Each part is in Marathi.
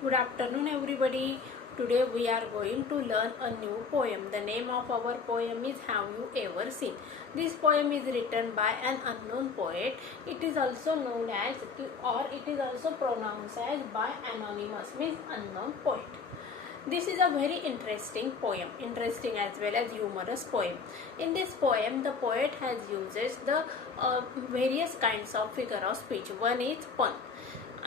Good afternoon, everybody. Today we are going to learn a new poem. The name of our poem is Have You Ever Seen? This poem is written by an unknown poet. It is also known as, or it is also pronounced as by anonymous, means unknown poet. This is a very interesting poem, interesting as well as humorous poem. In this poem, the poet has uses the various kinds of figure of speech. One is pun.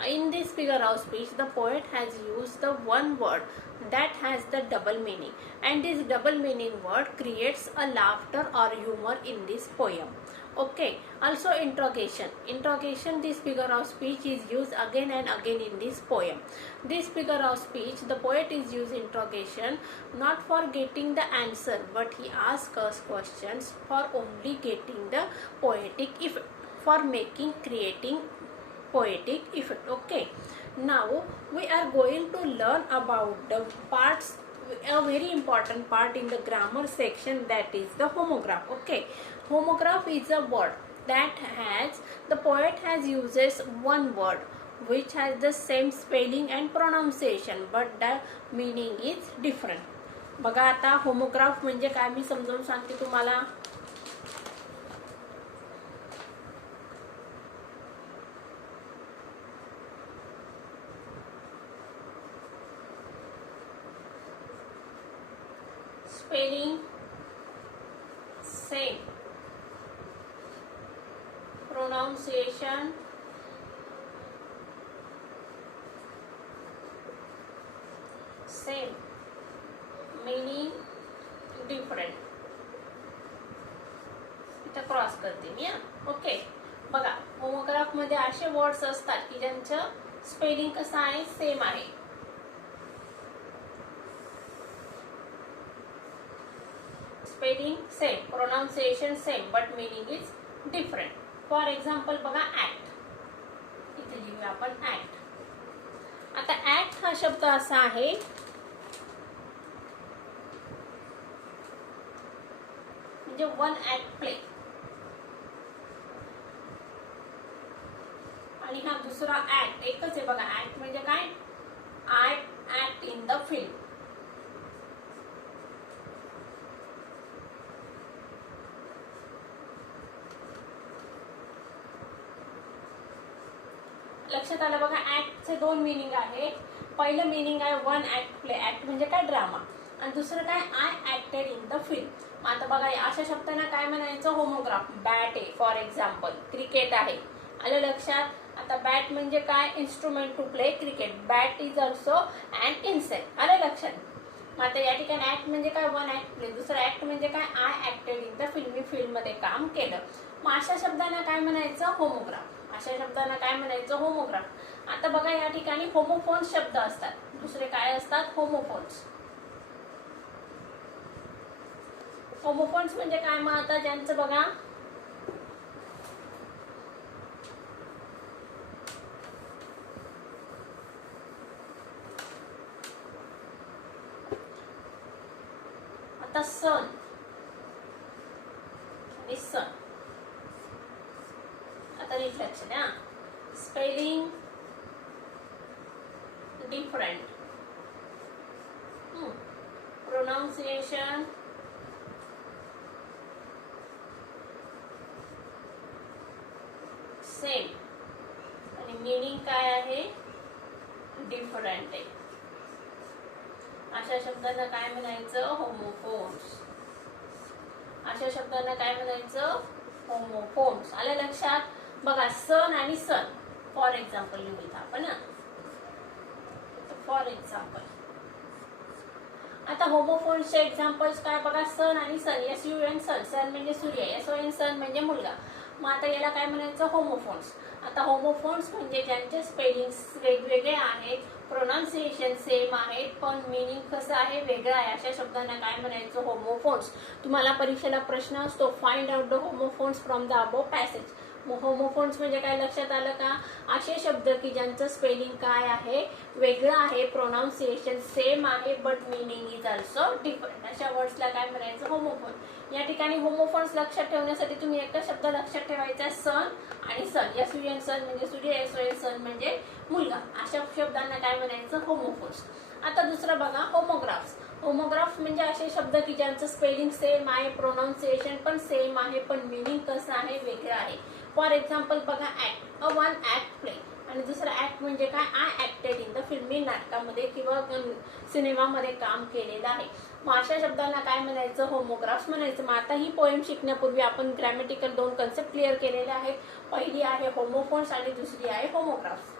In this figure of speech, the poet has used the one word that has the double meaning, and this double meaning word creates a laughter or humor in this poem. Okay, also interrogation, this figure of speech is used again and again in this poem. This figure of speech, the poet is using interrogation not for getting the answer, but he asks us questions for only getting the poetic effect, for making creating poetic effect. Okay, now we are going to learn about the parts, a very important part in the grammar section, that is the homograph. Okay, homograph is a word that has, the poet has uses one word which has the same spelling and pronunciation but the meaning is different. बघा आता होमोग्राफ म्हणजे काय मी समजावून सांगते तुम्हाला. Spelling same, pronunciation same, meaning different. इथं क्रॉस करते मी. ओके, बघा होमोग्राफ मध्ये असे वर्ड्स असतात की ज्यांचं स्पेलिंग कसं आहे, सेम आहे. Spelling same, pronunciation same, but meaning is different. For example, बघा act. इथे लिहूया आपण act. आता act हा शब्द असा आहे म्हणजे वन ऍक्ट प्ले, आणि हा दुसरा ऍक्ट एकच आहे. बघा ऍक्ट म्हणजे काय, I act in the film. लक्षात आलं. बघा ऍक्टचे दोन मिनिंग आहे. पहिलं मिनिंग आहे वन ऍक्ट प्ले, ऍक्ट म्हणजे काय, ड्रामा, आणि दुसरं काय, I acted in the film. आता बघा अशा शब्दांना काय म्हणायचं, होमोग्राफ. बॅट आहे फॉर एक्झाम्पल, क्रिकेट आहे. आलं लक्षात. आता बॅट म्हणजे काय, instrument to play cricket. Bat is also an insect. आलं लक्षात. मग आता या ठिकाणी ऍक्ट म्हणजे काय, वन ऍक्ट प्ले. दुसरं ऍक्ट म्हणजे काय, I acted in the film, मी फिल्म मध्ये काम केलं. मग अशा शब्दांना काय म्हणायचं, होमोग्राफ. अशा शब्दांना काय म्हणायचं, होमोग्राफ. आता बघा या ठिकाणी होमोफोन्स शब्द असतात. दुसरे काय असतात, होमोफोन्स. होमोफोन्स म्हणजे काय, मग आता ज्यांचं बघा आता सन आणि सन. आता नीट लक्ष द्या. स्पेलिंग डिफरंट, प्रोनाउन्सिएशन सेम, आणि मीनिंग काय आहे, डिफरंट आहे. अशा शब्दांना काय म्हणायचं, होमोफोन्स. अशा शब्दांना काय म्हणायचं, होमोफोन्स. आलं लक्षात. बघा सन आणि सन, फॉर एक्झाम्पल लिहूया आपण. फॉर एक्झाम्पल आता होमोफोन्सचे एक्झाम्पल्स काय, बघा सन आणि सन. SUN सन, सन म्हणजे सूर्य. SON सन म्हणजे मुलगा. मग आता याला काय म्हणायचं, होमोफोन्स. आता होमोफोन्स म्हणजे ज्यांचे स्पेलिंग्स वेगवेगळे आहेत, प्रोनाउन्सिएशन सेम आहेत, पण मीनिंग कसं आहे, वेगळं आहे. अशा शब्दांना काय म्हणायचं, होमोफोन्स. तुम्हाला परीक्षेला प्रश्न असतो, find out the homophones from the above passage. Homophones म्हणजे काय लक्षात आलं का? असे शब्द की ज्यांचं स्पेलिंग काय आहे, वेगळं आहे, प्रोनाऊन्सिएशन सेम आहे but meaning is also different, अशा वर्ड्सला काय म्हणायचं? होमोफोन. या ठिकाणी होमोफोन्स लक्षात ठेवण्यासाठी तुम्ही एकच शब्द लक्षात ठेवायचा, सन आणि सन. SUN सन म्हणजे सूर्य, SON सन म्हणजे मुलगा. अशा शब्दांना काय म्हणायचं? होमोफोन्स. आता दुसरं बघा, होमोग्राफ्स. होमोग्राफ्स म्हणजे असे शब्द की ज्यांचं स्पेलिंग सेम आहे, प्रोनाऊन्सिएशन पण सेम आहे, पण मीनिंग कसं आहे? वेगळं आहे. फॉर एक्झाम्पल बघा, ॲक्ट. वन ॲक्ट प्ले आणि दुसरं ॲक्ट म्हणजे काय? I acted in the film. मी नाटकामध्ये किंवा सिनेमामध्ये काम केलेलं आहे. मग अशा शब्दांना काय म्हणायचं? होमोग्राफ्स म्हणायचं. मग आता ही पोएम शिकण्यापूर्वी आपण ग्रॅमॅटिकल 2 कन्सेप्ट क्लिअर केलेले आहेत. पहिली आहे होमोफोन्स आणि दुसरी आहे होमोग्राफ्स.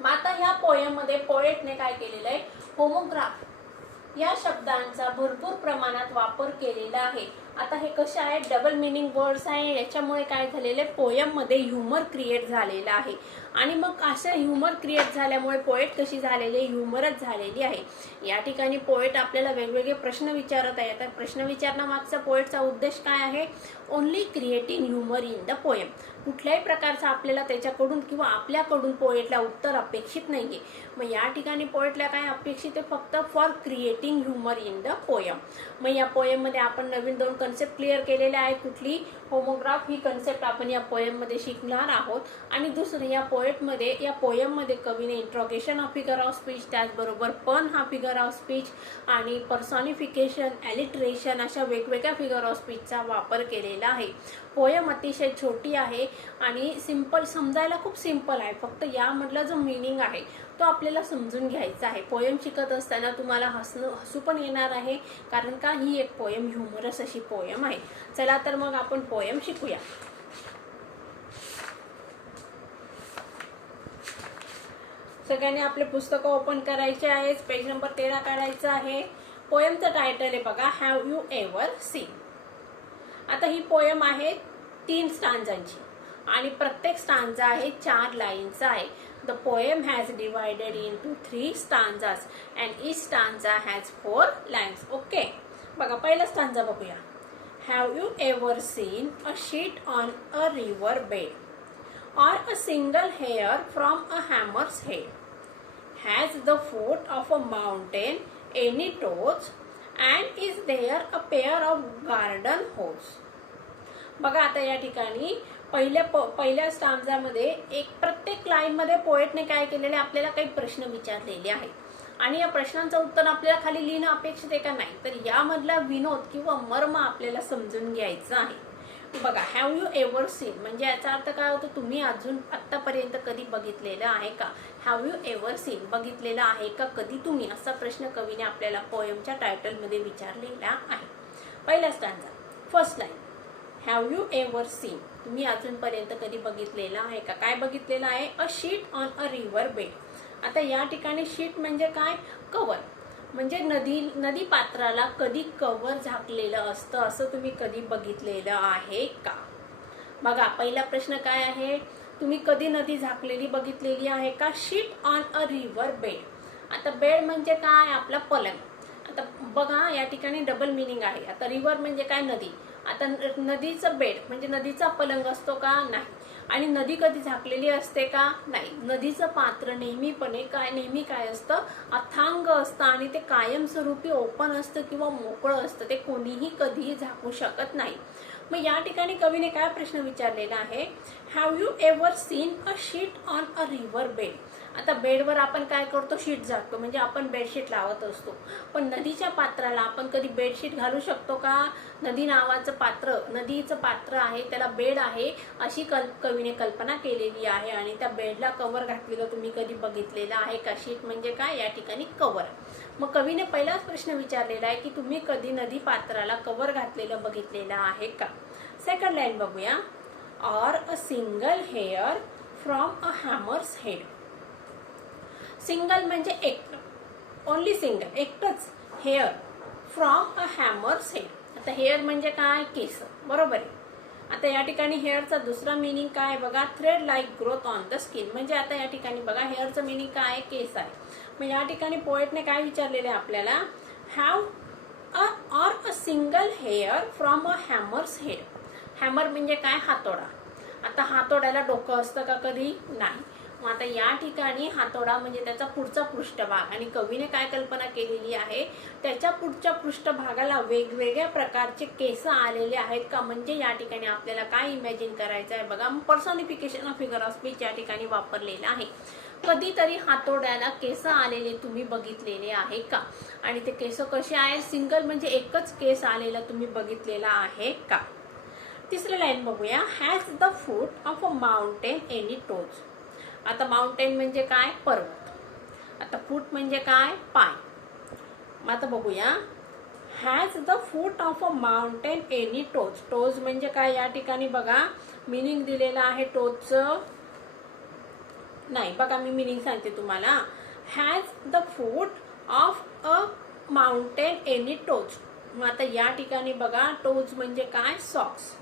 मग आता ह्या पोएम मध्ये पोएटने काय केलेलं आहे? होमोग्राफ या शब्दांचा भरपूर प्रमाणात वापर केलेला आहे. आता हे कसे आहे? डबल मिनिंग वर्ड्स आहे. याच्यामुळे काय झालेलं आहे? पोएम मध्ये ह्युमर क्रिएट झालेलं आहे. आणि मग असं ह्युमर क्रिएट झाल्यामुळे पोएट कशी झालेली? ह्युमरच झालेली आहे. या ठिकाणी पोएट आपल्याला वेगवेगळे प्रश्न विचारत आहे. तर प्रश्न विचारण्यामागचा पोएटचा उद्देश काय आहे? Only creating humour in the poem. कुठल्याही प्रकारचा आपल्याला त्याच्याकडून किंवा आपल्याकडून पोएटला उत्तर अपेक्षित नाहीये. मग या ठिकाणी पोएटला काय अपेक्षित आहे? फक्त for creating humour in the poem. मग या पोएम मध्ये आपण नवीन 2 कन्सेप्ट क्लिअर केलेले आहे. कुठली? होमोग्राफ ही कन्सेप्ट आपण या पोएम मध्ये शिकणार आहोत. आणि दुसरं, या पोएम मध्ये कवीने interrogation of figure of speech, त्याचबरोबर पण हा फिगर ऑफ स्पीच आणि पर्सॉनिफिकेशन, एलिट्रेशन अशा वेगवेगळ्या फिगर ऑफ स्पीचचा वापर केलेला आहे. पोएम अतिशय छोटी आहे आणि सिंपल, समजायला खूप सिंपल आहे. फक्त यामधला जो मीनिंग आहे तो आपल्याला समजून घ्यायचा आहे. पोएम शिकत असताना तुम्हाला हसू पण येणार आहे, कारण का ही एक पोएम ह्युमरस अशी पोएम आहे. चला तर मग आपण पोएम शिकूया. सगळ्यांनी आपले पुस्तकं ओपन करायचे आहे. पेज नंबर 13 काढायचं आहे. पोएमचं टायटल आहे बघा, हॅव यू एव्हर सीन. आता ही पोएम आहे 3 स्टांजांची आणि प्रत्येक स्टांजा आहे 4 लाईनचा आहे. The poem has divided into 3 stanzas and each stanza has 4 lines. Okay, बघा पहिला स्टांजा बघूया. Have you ever seen a sheet on a river bed or a single hair from a hammer's head? Has the foot of a mountain any toes? And is there a pair of garden hose? बघा आता या ठिकाणी पहिल्या स्टांजामध्ये प्रत्येक लाईन मध्ये पोएटने काय केलेले? आपल्याला काही प्रश्न विचारलेले आहेत आणि या प्रश्नांचं उत्तर आपल्याला खाली लिहिणं अपेक्षित आहे का? नाही. तर यामधला विनोद किंवा मर्म आपल्याला समजून घ्यायचं आहे. बघा, हॅव यू एव्हर सीन म्हणजे याचा अर्थ काय होतो? तुम्ही अजून आतापर्यंत कधी बघितलेलं आहे का? हॅव यू एव्हर सीन, बघितलेलं आहे का कधी तुम्ही? असा प्रश्न कवीने आपल्याला पोएमच्या टायटल मध्ये विचारलेला आहे. पहिला stanza, first line, have you ever seen, तुम्ही अजूनपर्यंत कधी बघितलेलं आहे का? काय बघितलेलं आहे? A sheet on a river bed. आता या ठिकाणी शीट म्हणजे काय? कव्हर. म्हणजे नदी पात्राला कधी कव्हर झाकलेलं असतं असं तुम्ही कधी बघितलेलं आहे का? बघा, पहिला प्रश्न काय आहे? तुम्ही कधी नदी झाकलेली बघितलेली आहे का? Sheet on a river bed. आता बेड म्हणजे काय? आपला पलंग. आता बघा या ठिकाणी डबल मिनिंग आहे. आता रिव्हर म्हणजे काय? नदी. आता नदीचं बेड म्हणजे नदीचा पलंग असतो का? नाही. आणि नदी कधी झाकलेली असते का? नाही. नदीचं पात्र नेहमी काय असतं? अथांग असतं आणि ते कायमस्वरूपी ओपन असतं किंवा मोकळं असतं. ते कोणीही कधीही झाकू शकत नाही. मग या ठिकाणी कवीने काय प्रश्न विचारलेला आहे? Have you ever seen a sheet on a river bed. आता बेडवर आपण काय करतो? शीट झाकतो, म्हणजे आपण बेडशीट लावत असतो. पण नदीच्या पात्राला आपण कधी बेडशीट घालू शकतो का? नदीचं पात्र आहे, त्याला बेड आहे अशी कवीने कल्पना केलेली आहे आणि त्या बेडला कव्हर घातलेलं तुम्ही कधी बघितलेलं आहे का? शीट म्हणजे काय? या ठिकाणी कव्हर. मग कवीने पहिलाच प्रश्न विचारलेला आहे की तुम्ही कधी नदी पात्राला कव्हर घातलेलं बघितलेलं आहे का? सेकंड लाईन बघूया, or a single hair from a hammer's head. Single म्हणजे एकटं, ओनली सिंगल, एकटंच. Hair from a hammer's head. आता हेअर म्हणजे काय? केस, बरोबर आहे. आता या ठिकाणी हेअरचा दुसरा मिनिंग काय बघा? Thread like growth on the skin. म्हणजे आता या ठिकाणी बघा हेअरचं मिनिंग काय? केस आहे. मग या ठिकाणी पोएटने काय विचारलेले आपल्याला? Have or a single hair from a hammer's head. Hammer म्हणजे काय? हातोडा. आता हातोड्याला डोकं असतं का कधी? नाही. मग आता या ठिकाणी हातोडा म्हणजे त्याचा पुढचा पृष्ठभाग, आणि कवीने काय कल्पना केलेली आहे, त्याच्या पुढच्या पृष्ठभागाला वेगवेगळ्या प्रकारचे केस आलेले आहेत का, म्हणजे या ठिकाणी आपल्याला काय इमॅजिन करायचं आहे बघा. Personification of figure of speech या ठिकाणी वापरलेलं आहे. कधीतरी हातोड्याला केस आलेले तुम्ही बघितलेले आहे का, आणि ते केस कसे आहेत, सिंगल म्हणजे एकच केस आलेला तुम्ही बघितलेला आहे का. तिसरी लाईन बघूया. Has the foot of a mountain any toes. आता माउंटेन म्हणजे काय, पर्वत. आता फूट म्हणजे काय, पाय. मग आता बघूया. Has the foot of a mountain any toes. Toes म्हणजे काय, या ठिकाणी बघा मिनिंग दिलेलं आहे टोजचं. नाही बघा, मी मिनिंग सांगते तुम्हाला. Has the foot of a mountain any toes. मग आता या ठिकाणी बघा, टोज म्हणजे काय, सॉक्स.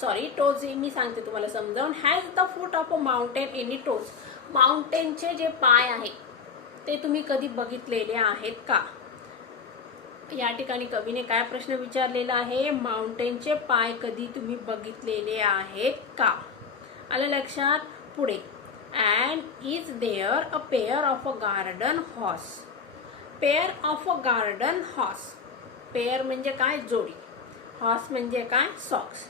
सॉरी, टोज मी सांगते तुम्हाला समजावून. Has the foot of a mountain any toes. माउंटेनचे जे पाय आहेत ते तुम्ही कधी बघितलेले आहेत का. या ठिकाणी कवीने काय प्रश्न विचारलेला आहे, माउंटेनचे पाय कधी तुम्ही बघितलेले आहेत का. आलं लक्षात. पुढे. And is there a pair of a garden horse. Pair of a garden horse. Pair म्हणजे काय, जोडी. हॉर्स म्हणजे काय, सॉक्स.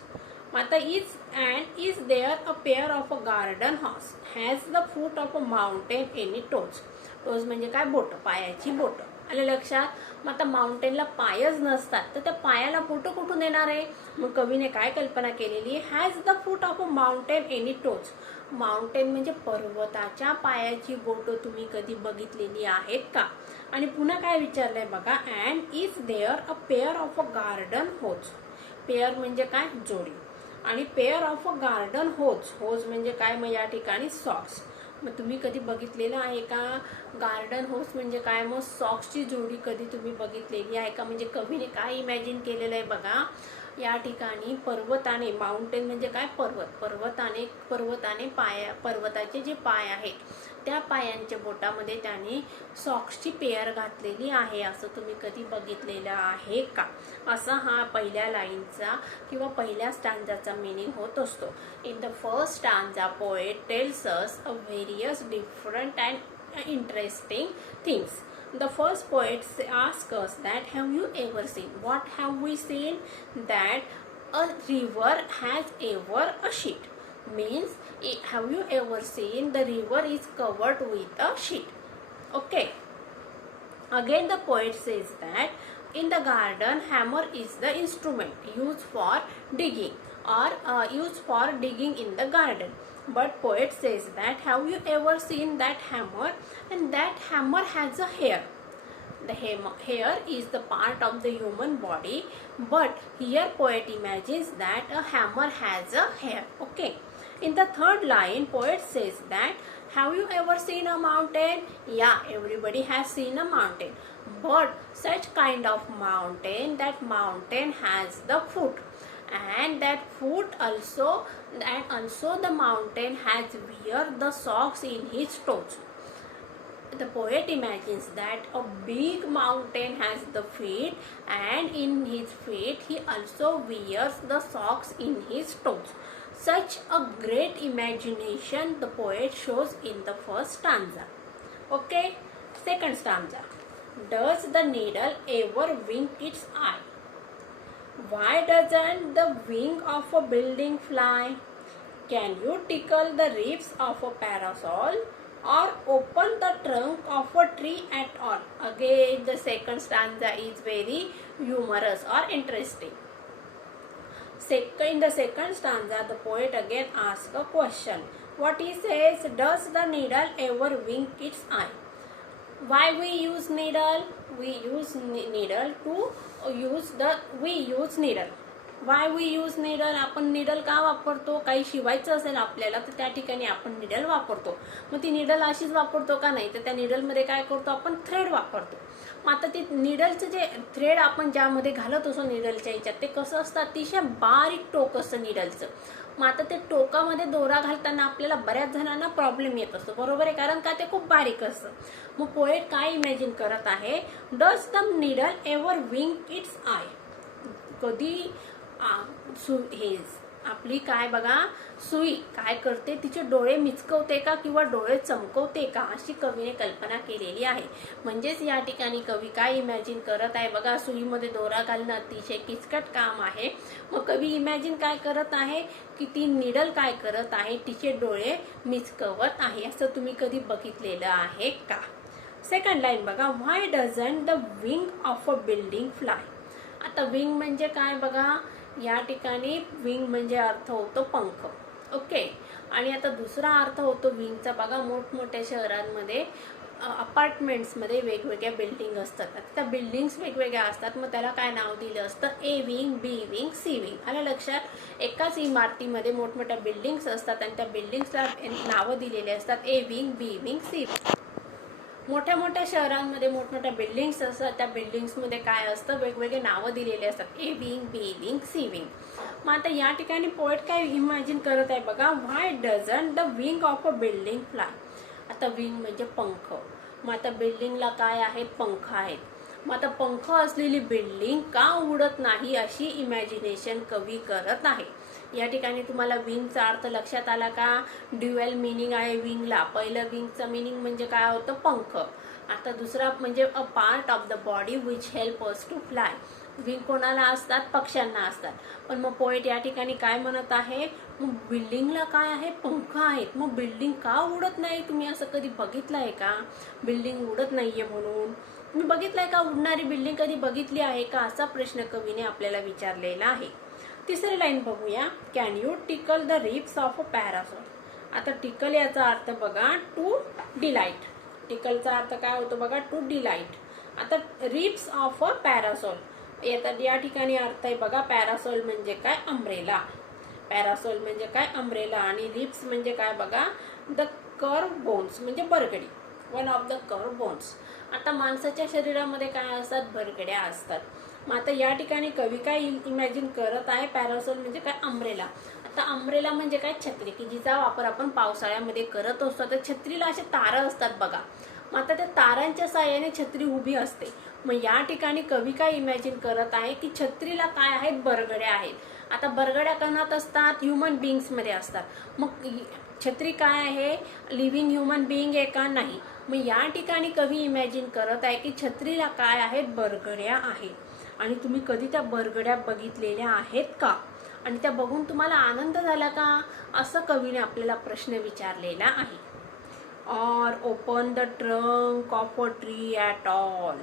आता is there a pair of a garden horse has the foot of a mountain any toes. Toes म्हणजे काय, बोट, पायाची बोट. आलं लक्षात. मग आता माउंटेनला पायच नसतात तर त्या पायाला बोट कुठून येणार आहे. मग कवीने काय कल्पना केलेली, has the foot of a mountain any toes. Mountain म्हणजे पर्वताच्या पायाची बोट तुम्ही कधी बघितलेली आहेत का. आणि पुन्हा काय विचारलंय बघा. And is there a pair of a garden hose. Pair म्हणजे काय, जोडी. आणि pair of a garden hose. Hose म्हणजे काय, मग या ठिकाणी सॉक्स. मग तुम्ही कधी बघितलेलं आहे का, गार्डन होज म्हणजे काय, मग सॉक्सची जोडी कधी तुम्ही बघितलेली आहे का. म्हणजे कवीने काय इमॅजिन केलेलं आहे बघा. या ठिकाणी पर्वताने, माउंटेन म्हणजे काय, पर्वत. पर्वताने पर्वताचे जे पाय आहेत त्या पायांच्या बोटामध्ये त्याने सॉक्सची पेअर घातलेली आहे, असं तुम्ही कधी बघितलेलं आहे का. असा हा पहिल्या लाईनचा किंवा पहिल्या स्टांजाचा मीनिंग होत असतो. In the first stanza poet tells us a various different and interesting things. The first poet asks us that have you ever seen? What have we seen? That a river has ever a sheet. Means have you ever seen the river is covered with a sheet. Okay. Again the poet says that in the garden hammer is the instrument used for digging or used for digging in the garden. But poet says that have you ever seen that hammer, and that hammer has a hair. The hair is the part of the human body, but here poet imagines that a hammer has a hair. Okay. In the third line poet says that have you ever seen a mountain? Yeah, everybody has seen a mountain, but such kind of mountain, that mountain has the foot, and that foot also, and also the mountain has wear the socks in his toes. The poet imagines that a big mountain has the feet, and in his feet he also wears the socks in his toes. Such a great imagination the poet shows in the first stanza. Okay, second stanza. Does the needle ever wink its eye? Why doesn't the wing of a building fly? Can you tickle the ribs of a parasol, or open the trunk of a tree at all? Again, the second stanza is very humorous or interesting. In the second stanza, the poet again asks a question. What he says, does the needle ever wink its eye? Why we use needle? We use needle to we use needle. Why we use needle? आपण needle का वापरतो? काही शिवायचं असेल आपल्याला तर त्या ठिकाणी आपण needle वापरतो. मग ती needle अशीच वापरतो का नाही, तर त्या needle मध्ये काय करतो आपण, थ्रेड वापरतो. मग आता ते needleचं जे थ्रेड आपण ज्यामध्ये घालत असतो needleच्या ह्याच्यात, ते कसं असतं, अतिशय बारीक टोक असतं needleचं. मग आता ते टोकामध्ये दोरा घालताना आपल्याला बऱ्याच जणांना प्रॉब्लेम येत असतो, बरोबर आहे, कारण का ते खूप बारीक असतं. मग पोएट काय इमॅजिन करत आहे, does the needle ever wink its eye. कधी हे आपली काय बघा सुई काय करते, तिचे डोळे मिचकवते का किंवा डोळे चमकवते का, अशी कवीने कल्पना केलेली आहे. म्हणजेच या ठिकाणी कवी काय इमॅजिन करत आहे बघा, सुईमध्ये दोरा घालणं अतिशय किचकट काम आहे. मग कवी इमॅजिन काय करत आहे की ती निडल काय करत आहे, तिचे डोळे मिचकवत आहे. असं तुम्ही कधी बघितलेलं आहे का? सेकंड लाईन बघा, why doesn't the wing of a building fly. आता विंग म्हणजे काय बघा, या ठिकाणी विंग म्हणजे अर्थ होतो पंख. ओके. आणि आता दुसरा अर्थ होतो विंगचा बघा, मोठमोठ्या शहरांमध्ये अपार्टमेंट्समध्ये वेगवेगळ्या बिल्डिंग असतात. आता त्या बिल्डिंग्स वेगवेगळ्या असतात, मग त्याला काय नाव दिलं असतं, A wing, B wing, C wing. आलं लक्षात? एकाच इमारतीमध्ये मोठमोठ्या बिल्डिंग्स असतात आणि त्या बिल्डिंग्सला नावं दिलेली असतात, A wing, B wing, C wing. मोठ्या मोठ्या शहरांमध्ये मोठमोठ्या बिल्डिंग्स असतात, त्या बिल्डिंग्समध्ये काय असतं, वेगवेगळे नावं दिलेले असतात, A wing, B wing, C wing. मग आता या ठिकाणी पोएट काय इमॅजिन करत आहे बघा, why doesn't the wing of a building fly. आता विंग म्हणजे पंख, मग आता बिल्डिंगला काय आहेत, पंख आहेत. मग आता पंख असलेली बिल्डिंग का उडत नाही अशी इमॅजिनेशन कवी करत आहे. या ठिकाणी तुम्हाला विंगचा अर्थ लक्षात आला का? ड्युअल मिनिंग आहे विंगला. पहिलं विंगचं मिनिंग म्हणजे काय होतं, पंख. आता दुसरा म्हणजे a part of the body which help us to fly. Wing कोणाला असतात, पक्ष्यांना असतात. पण मग पोएट या ठिकाणी काय म्हणत आहे, मग बिल्डिंगला काय आहे, पंख आहेत. मग बिल्डिंग का उडत नाही, तुम्ही असं कधी बघितलं आहे का? बिल्डिंग उडत नाहीये म्हणून तुम्ही बघितलंय का? उडणारी बिल्डिंग कधी बघितली आहे का, असा प्रश्न कवीने आपल्याला विचारलेला आहे. तिसरी लाईन बघूया, कॅन यू टिकल द रिप्स ऑफ अ पॅरासॉल. आता टिकल याचा अर्थ बघा, टू डिलाइट. टिकलचा अर्थ काय होतो बघा, टू डिलाइट. आता रिप्स ऑफ अ पॅरासॉल या ठिकाणी अर्थ आहे बघा, पॅरासॉल म्हणजे काय, अम्ब्रेला. पॅरासॉल म्हणजे काय, अम्ब्रेला. आणि रिप्स म्हणजे काय बघा, द कर्व बोन्स म्हणजे बरगडी, one of the curve bones. आता माणसाच्या शरीरामध्ये काय असतात, बरगड्या असतात. मग आता या ठिकाणी कवी काय इमॅजिन करत आहे, पॅरासॉल म्हणजे काय, अम्ब्रेला. आता अम्ब्रेला म्हणजे काय, छत्री, की जिचा वापर आपण पावसाळ्यामध्ये करत असतो. तर छत्रीला असे तारं असतात बघा. मग आता त्या तारांच्या साहाय्याने छत्री उभी असते. मग या ठिकाणी कवी काय इमॅजिन करत आहे की छत्रीला काय आहेत, बरगड्या आहेत. आता बरगड्या कणात असतात, ह्युमन बिंग्समध्ये असतात. मग छत्री काय आहे, लिव्हिंग ह्युमन बिंग आहे का, नाही. मग या ठिकाणी कवी इमॅजिन करत आहे की छत्रीला काय आहेत, बरगड्या आहेत. आणि तुम्ही कधी त्या बरगड्या बघितलेल्या आहेत का, आणि त्या बघून तुम्हाला आनंद झाला का, असं कवीने आपल्याला प्रश्न विचारलेला आहे. और open the trunk of a tree at all.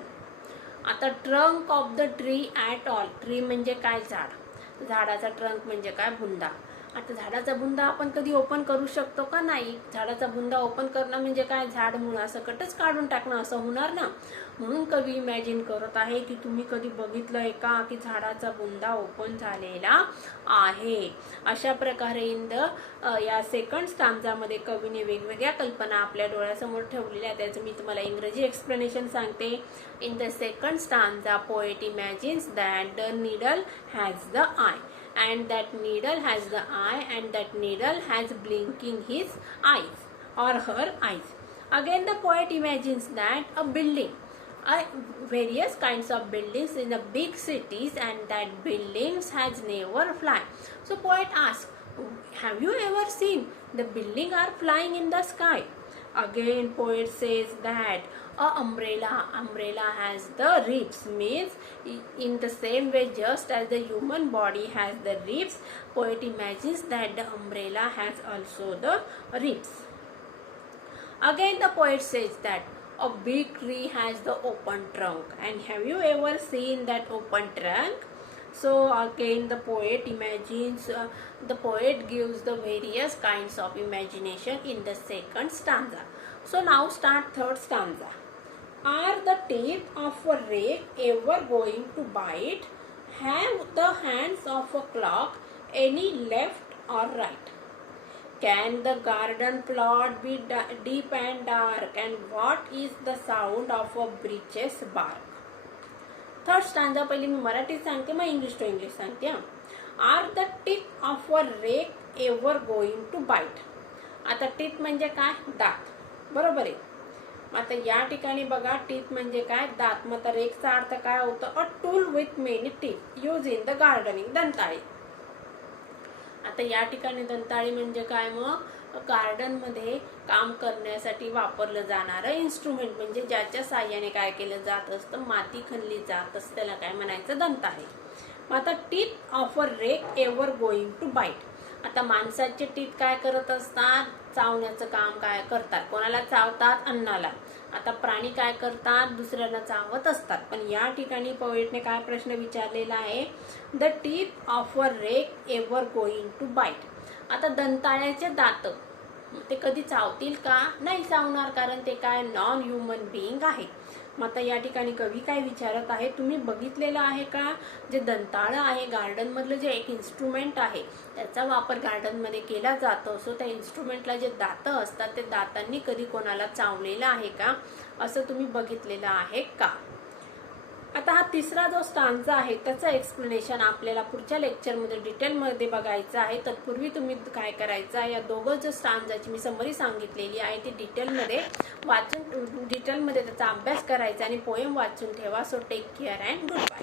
आता trunk of the tree at all, tree म्हणजे काय, झाड. झाडाचा ट्रंक म्हणजे काय, बुंदा. आता झाडाचा बुंदा आपण कधी ओपन करू शकतो का, नाही. झाडाचा बुंदा ओपन करणं म्हणजे काय, झाड मुळासकटच काढून टाकणं असं होणार ना. म्हणून कवी इमॅजिन करत आहे की तुम्ही कधी बघितलंय का की झाडाचा बुंदा ओपन झालेला आहे. अशा प्रकारे या सेकंड स्टांजामध्ये कवीने वेगवेगळ्या कल्पना आपल्या डोळ्यासमोर ठेवलेल्या. त्याचं मी तुम्हाला इंग्रजी एक्सप्लेनेशन सांगते. In the second stanza poet imagines that the needle has the eye and that needle has the eye and that needle has blinking his eyes or her eyes. Again the poet imagines that a building, various kinds of buildings in the big cities, and that buildings has never fly. So poet asks, have you ever seen the building are flying in the sky? Again poet says that a umbrella has the ribs, means in the same way just as the human body has the ribs, poet imagines that the umbrella has also the ribs. Again the poet says that a big tree has the open trunk, and have you ever seen that open trunk? So again the poet imagines, the poet gives the various kinds of imagination in the second stanza. So now start third stanza. Are the teeth of a rake ever going to bite? Have the hands of a clock any left or right? Can the garden plot be deep and dark? And what is the sound of a breeches bark? Third stanza पहिले मी मराठीत सांगते, मग इंग्लिश टू इंग्लिश सांगते. Are the teeth of a rake ever going to bite. आता टीथ म्हणजे काय, दात, बरोबर आहे. आता या ठिकाणी बघा, टीथ म्हणजे काय, दात. मग आता रेकचा अर्थ काय होतं, a tool with many teeth use in the gardening, दंताळे. आता या ठिकाणी दंताळे म्हणजे काय, मग गार्डनमध्ये काम करण्यासाठी वापरलं जाणारं इन्स्ट्रुमेंट, म्हणजे ज्याच्या साहाय्याने काय केलं जात असतं, माती खणली जात असते, त्याला काय म्हणायचं, दंताळे. मग आता teeth of a rake ever going to bite. आता माणसाचे टीथ काय करत असतात, चावण्याचं काम काय करतात, कोणाला चावतात, अन्नाला. आता प्राणी काय करतात, दुसऱ्यांना चावत असतात. पण या ठिकाणी पोएटने काय प्रश्न विचारलेला आहे, the teeth of a rake ever going to bite. आता दंताळ्याचे दात ते कधी चावतील का, नाही चावणार, कारण ते काय नॉन ह्युमन बिईंग आहे. मग आता या ठिकाणी कवी काय विचारत आहे, तुम्ही बघितलेलं आहे का, जे दंताळं आहे गार्डनमधलं जे एक इन्स्ट्रुमेंट आहे, त्याचा वापर गार्डनमध्ये केला जातो. सो त्या इन्स्ट्रुमेंटला जे दातं असतात ते दातांनी कधी कोणाला चावलेलं आहे का, असं तुम्ही बघितलेलं आहे का. आता हा तिसरा जो स्टांजा आहे त्याचं एक्सप्लेनेशन आपल्याला पुढच्या लेक्चरमध्ये डिटेलमध्ये बघायचं आहे. तत्पूर्वी तुम्ही काय करायचं आहे, या दोघं जो स्टांजाची मी समरी सांगितलेली आहे ती डिटेलमध्ये त्याचा अभ्यास करायचा आणि पोएम वाचून ठेवा. So take care and good bye.